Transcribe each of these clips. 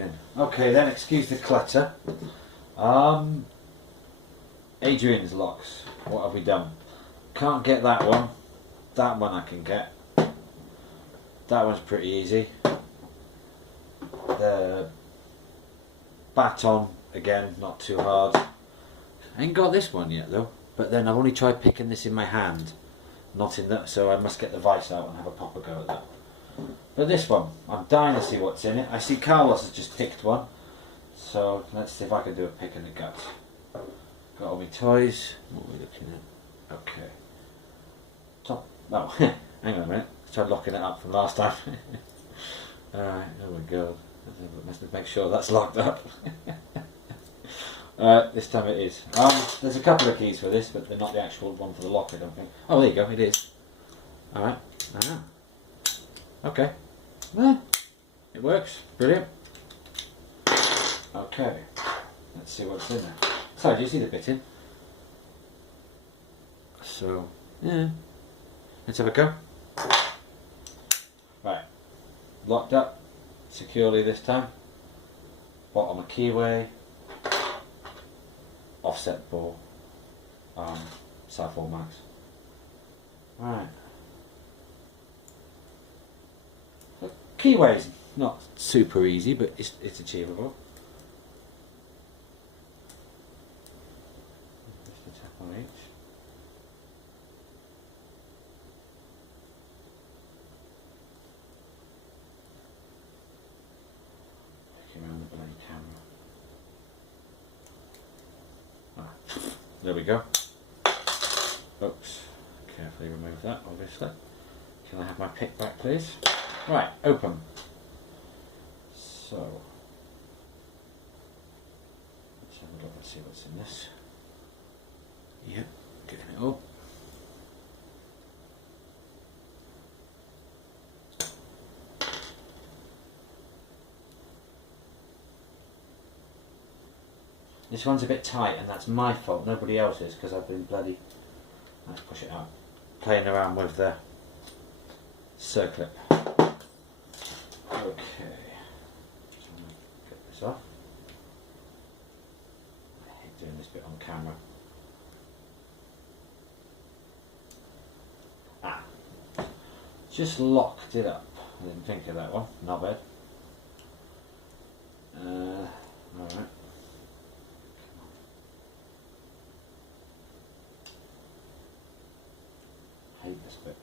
in. Okay then, excuse the clutter. Adrian's locks. What have we done? Can't get that one. That one I can get. That one's pretty easy. The baton, again, not too hard. I ain't got this one yet though. But then I've only tried picking this in my hand. Not in that, so I must get the vice out and have a proper go at that. But this one, I'm dying to see what's in it. I see Carlos has just picked one. So let's see if I can do a pick in the gut. Got all my toys. What are we looking at? Okay. Top. Oh, hang on a minute. Let's try locking it up from last time. Alright, oh my god. Let's make sure that's locked up. This time it is. There's a couple of keys for this, but they're not the actual one for the lock, I don't think. Oh, there you go, it is. Alright. Okay. It works. Brilliant. Okay. Let's see what's in there. Sorry, do you see the bit in? So, yeah. Let's have a go. Right. Locked up. Securely this time. Bottom a keyway. Offset ball. South 4 max. Right. Keyway's not super easy, but it's achievable. Just a tap on each. Looking around the bloody camera. There we go. Oops. Carefully remove that, obviously. Can I have my pick back, please? Right, open. So, let's have a look and see what's in this. Yep, getting it up. This one's a bit tight, and that's my fault, nobody else's, because I've been bloody, let's push it out, playing around with the circlip. Okay, get this off. I hate doing this bit on camera. Just locked it up. I didn't think of that one, not bad. Alright. Hate this bit.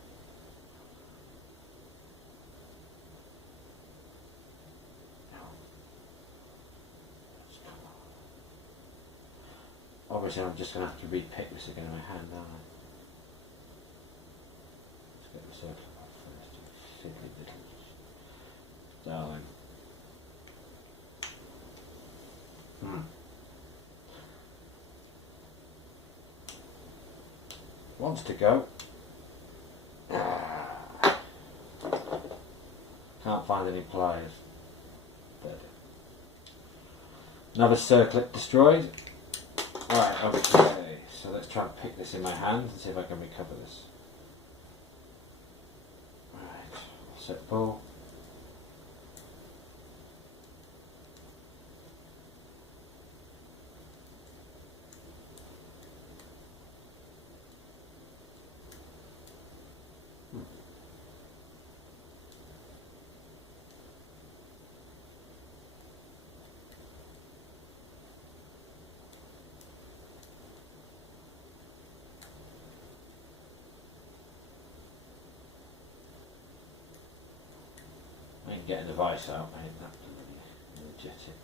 Obviously I'm just going to have to re-pick this again in my hand, aren't I? Let's get the circle out first. Fiddly little darling. Wants to go. Can't find any pliers. Another circlip destroyed. Right, okay, so let's try and pick this in my hand and see if I can recover this. Right, set ball. Getting the vice out, I ain't that energetic.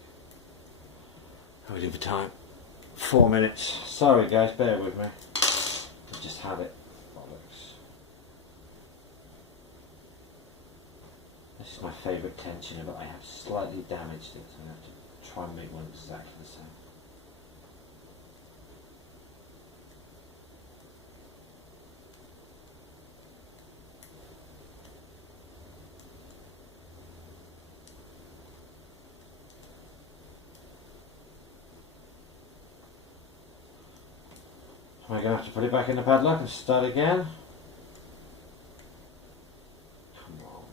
How are we doing for time? 4 minutes. Sorry guys, bear with me. I just had it. Bollocks. This is my favourite tensioner, but I have slightly damaged it, so I have to try and make one exactly the same. Am I going to have to put it back in the padlock and start again? Come on.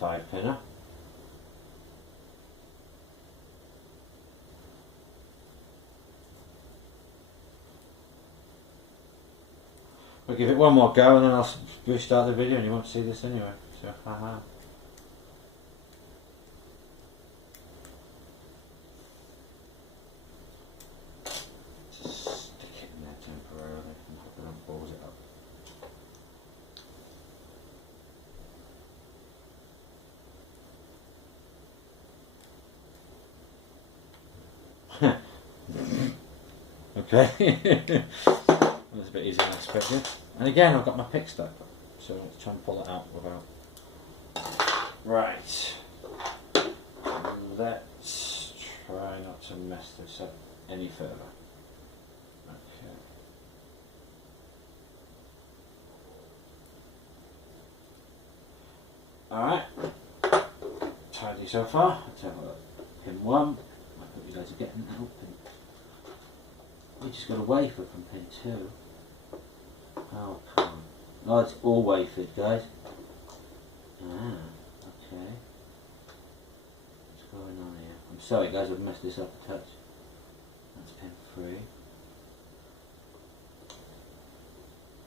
5-pinner. We'll give it one more go and then I'll restart the video and you won't see this anyway. So, haha. Just stick it in there temporarily and hope it don't balls it up. Okay. That was a bit easier than I expected. And again, I've got my pick stuck, so let's try and pull it out without. Right. Let's try not to mess this up any further. Okay. Alright. Tidy so far. Let's have a look. Pin 1. I hope you guys are getting that open. We just got a wafer from pin 2. Oh, come on. Oh, it's all wafered, guys. Ah, okay. What's going on here? I'm sorry, guys, I've messed this up a touch. That's pin 3.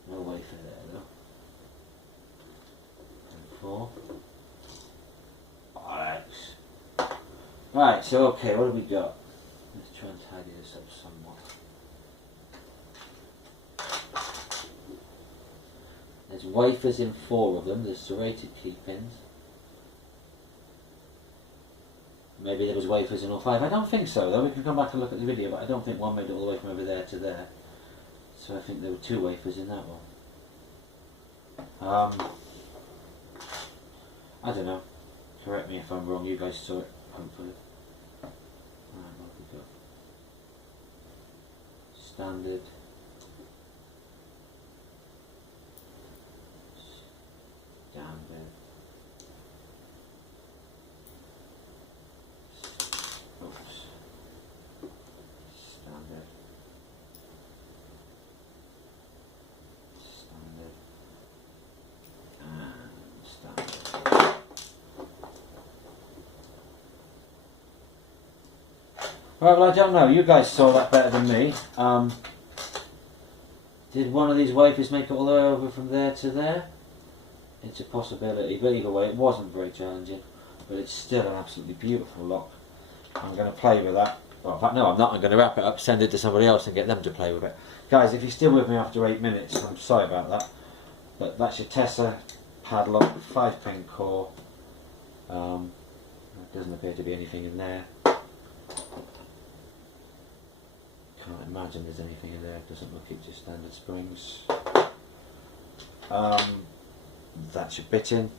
No wafer there, though. Pin 4. Alright. Right, so, okay, what have we got? Let's try and tidy this up somewhat. There's wafers in 4 of them, there's serrated key pins. Maybe there was wafers in all 5. I don't think so though, we can come back and look at the video, but I don't think one made it all the way from over there to there. So I think there were 2 wafers in that one. I don't know. Correct me if I'm wrong, you guys saw it, hopefully. Alright, what have we got? Standard. Standard. Oops. Standard. Standard. And standard. Right, well I don't know, you guys saw that better than me. Did one of these wafers make it all the way over from there to there? It's a possibility, but either way it wasn't very challenging, but it's still an absolutely beautiful lock. I'm going to play with that. Well, in fact no, I'm not. I'm going to wrap it up, send it to somebody else and get them to play with it. Guys, if you're still with me after 8 minutes, I'm sorry about that, but that's your Tess padlock, 5-pin core. There doesn't appear to be anything in there. Can't imagine there's anything in there. It doesn't look it, just standard springs. That's your bit in.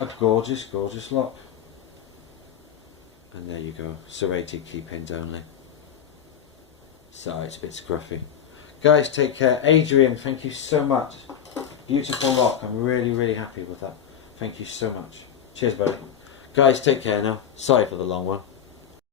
A gorgeous, gorgeous lock. And there you go, serrated key pins only. Sorry, it's a bit scruffy. Guys, take care. Adrian, thank you so much. Beautiful lock, I'm really, really happy with that. Thank you so much. Cheers, buddy. Guys, take care now. Sorry for the long one.